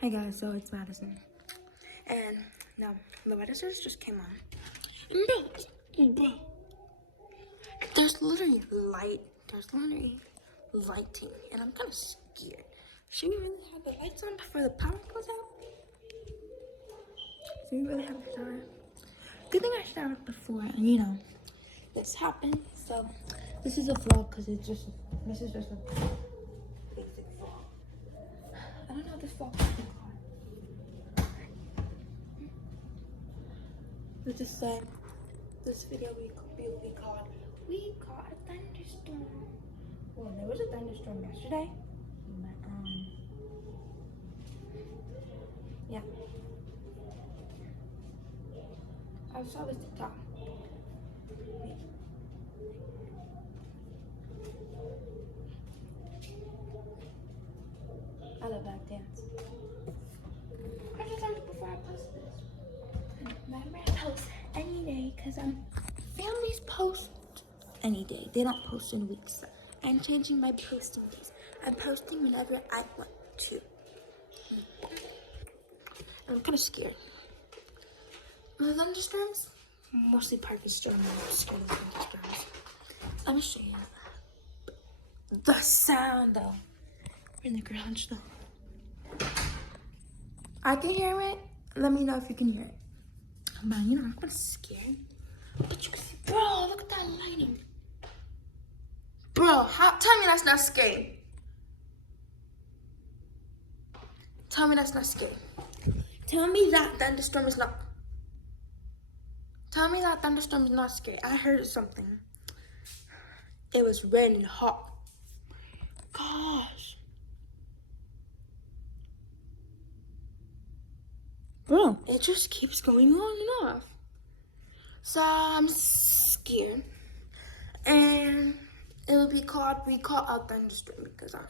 Hey guys, so it's Madison. And now the weather service just came on. And bro, there's literally lighting, and I'm kind of scared. Should we really have the lights on before the power goes out? Should we really have the power? Good thing I showered before, and this happened. So this is a vlog because this is just a basic vlog. I don't know if this vlog is called. Let's just say this video will be called "We Caught a Thunderstorm." Well, there was a thunderstorm yesterday, but yeah. I saw this TikTok. I love that dance. I just thought before I post this. I post any day because families post any day. They don't post in weeks. I'm changing my posting days. I'm posting whenever I want to. I'm kind of scared. The thunderstorms, mostly Parker's storm. I'm scared of thunderstorms. Let me show you the sound though. We're in the garage though. I can hear it. Let me know if you can hear it. But I'm kind of scared. But you can see, bro, look at that lighting. Bro, tell me that's not scary. Tell me that's not scary. Tell me that thunderstorm is not. Tell me that thunderstorm is not scary. I heard something. It was raining hot. Gosh. Bro, it just keeps going on and off. So I'm scared. And it will be called "We Caught a Thunderstorm" because I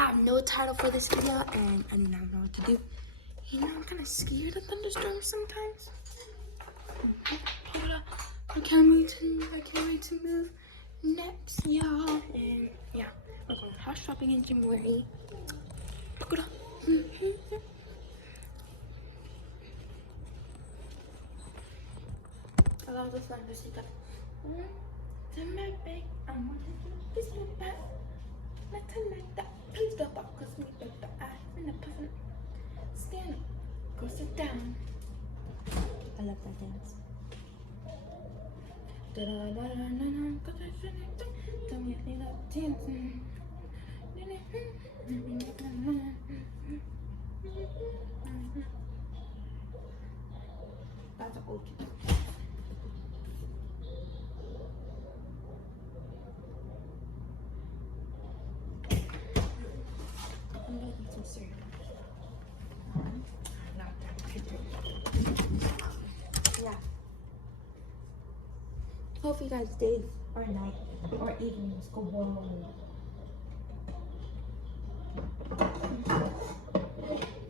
have no title for this video and I do not know what to do. I'm kind of scared of thunderstorms sometimes. Hold up. I can't wait to move next, y'all. And yeah, we're going house shopping in January. Hold up. I love the thunder. See that? To my bag, I want to kiss my back. Not like that. Please don't pop, cause me with the eye and the puffin. Stand up, go sit down. I love that dance. Tell me I love dancing. That's an old kid. I'm gonna eat some cereal. Not that. Yeah. Hope you guys' days or night or evenings go well.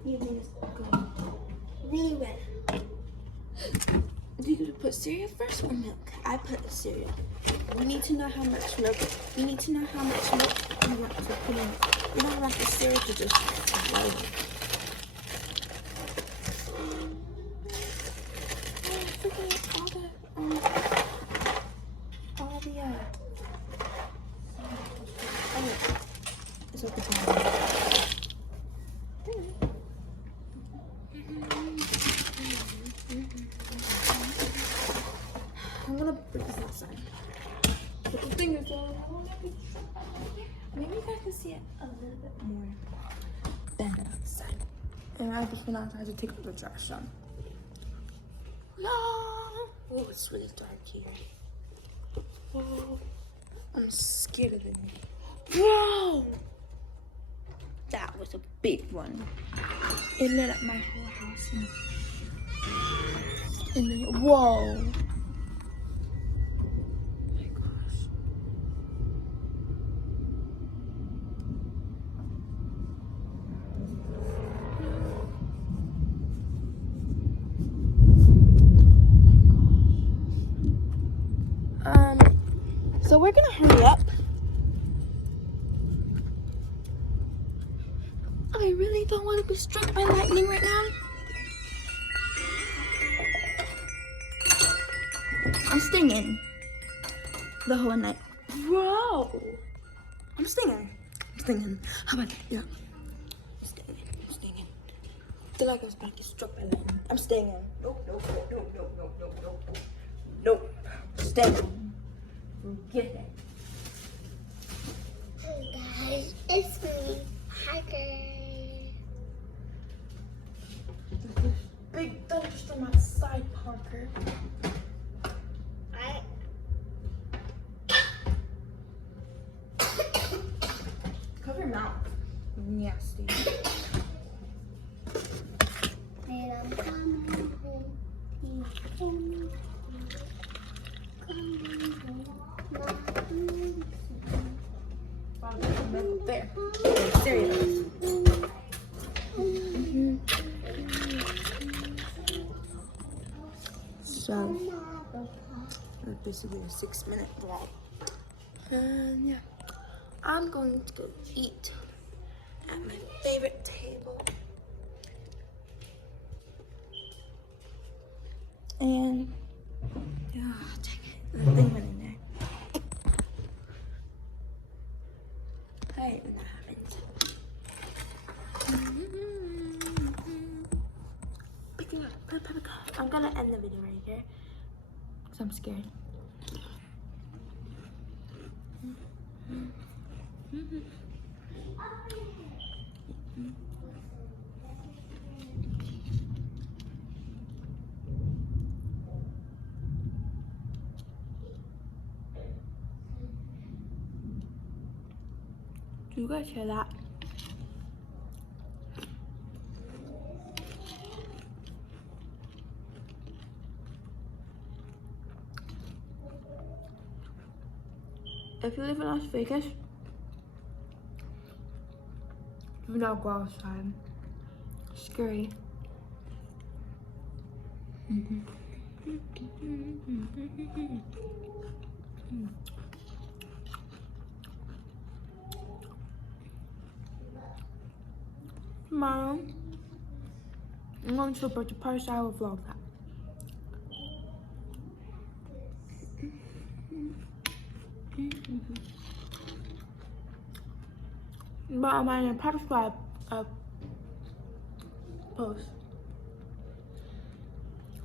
Evenings go really well. Do you put cereal first or milk? I put cereal. We need to know how much milk. We need to know how much milk you want to put in. We don't want the cereal to just flow. It's at the bottom. I'm gonna put this outside. But the thing is, maybe you guys can see it a little bit more better outside. And I just went outside to take all the trash down. No! Oh, it's really dark here. Oh, I'm scared of it. Bro! That was a big one. It lit up my whole house. And then, whoa! So we're gonna hurry up. I really don't want might be struck by lightning right now. I'm stinging the whole night. Bro! I'm stinging. How about that? Yeah. I'm stinging. I feel like I was gonna get struck by lightning. I'm stinging. Nope. Stinging. Forget it. Hey guys, it's me, Parker. There's this big thunderstorm outside, Parker. Cover your mouth. Nasty. And I'm coming home. There. Serious. So, this will be a 6-minute vlog. And yeah, I'm going to go eat at my favorite table. And yeah, dang it, the thing went in there. I hate when that happens. Pick it up. I'm gonna end the video right here because I'm scared. Do you guys hear that? If you live in Las Vegas, do not go outside. It's scary. Tomorrow, I'm going to a birthday party, so I will vlog that. But I'm on a pepper squad post.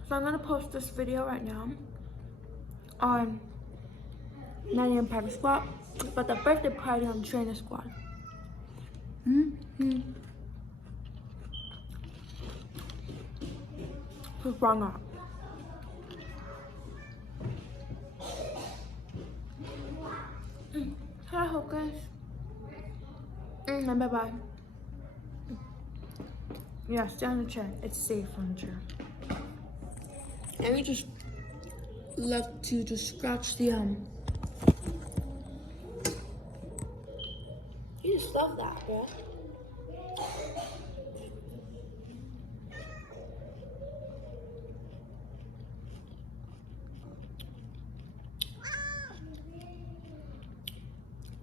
So I'm gonna post this video right now on 9 AM Pepper Squad, but the birthday party on Trainer Squad. What's wrong up? I hope guys. Bye-bye. Yeah, stay on the chair. It's safe on the chair. And we just love to just scratch the You just love that, bro.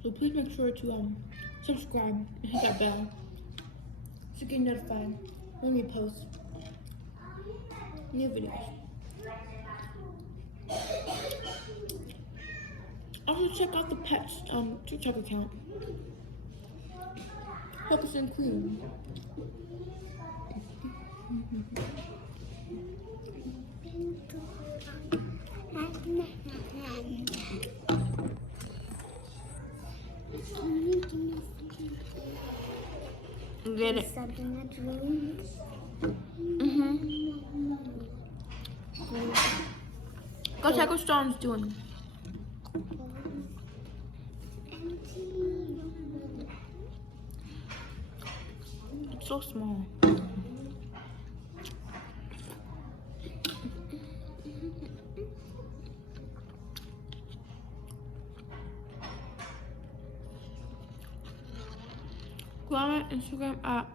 So please make sure to subscribe and hit that bell so you get notified when we post new videos. Also check out the pets TikTok account. Focus and Cream. Get it? Something that's really Go check what Storm's doing. It's so small. Go on my Instagram at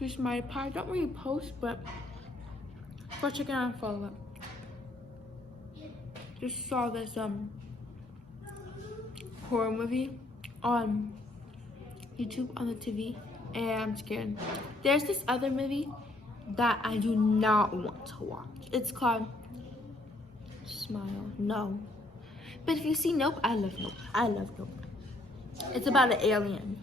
PeaceMightyPie. Don't really post, but go check it out and follow it. Just saw this horror movie on YouTube on the TV. and I'm scared. There's this other movie that I do not want to watch. It's called Smile. No. But if you see Nope, I love Nope. I love Nope. It's about an alien.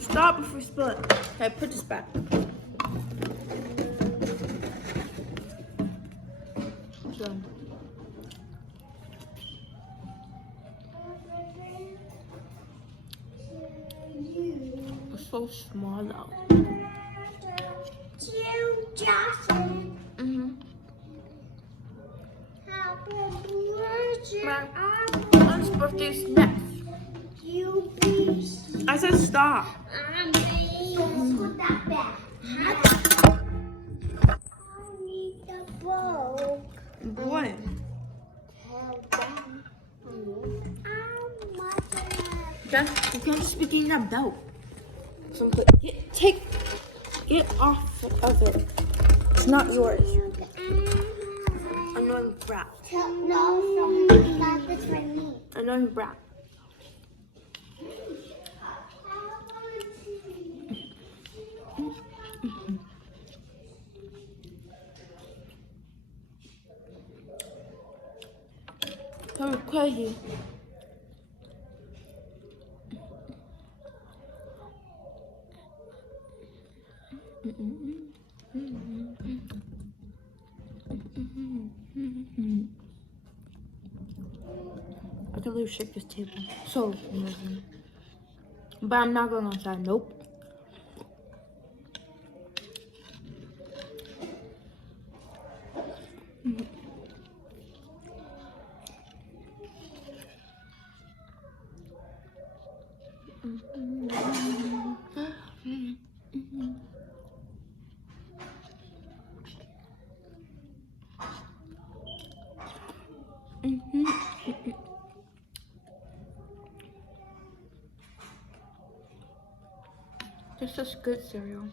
Stop before you spill it. Okay, put this back. Done. It's so small though. Mm-hmm. When's birthday's next? I said stop. What? You can't just be getting that belt. So get off of it. It's not yours. Annoying brat. No, not this for me. Annoying brat. That was crazy. I can literally shake this table. So amazing. But I'm not going outside. Nope. This is good cereal.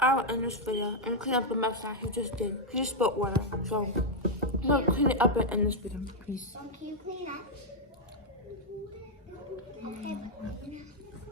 I'll end this video and clean up the mess that he just did. He just spilled water. So I'm gonna clean it up and end this video, please. Can you clean that? Okay.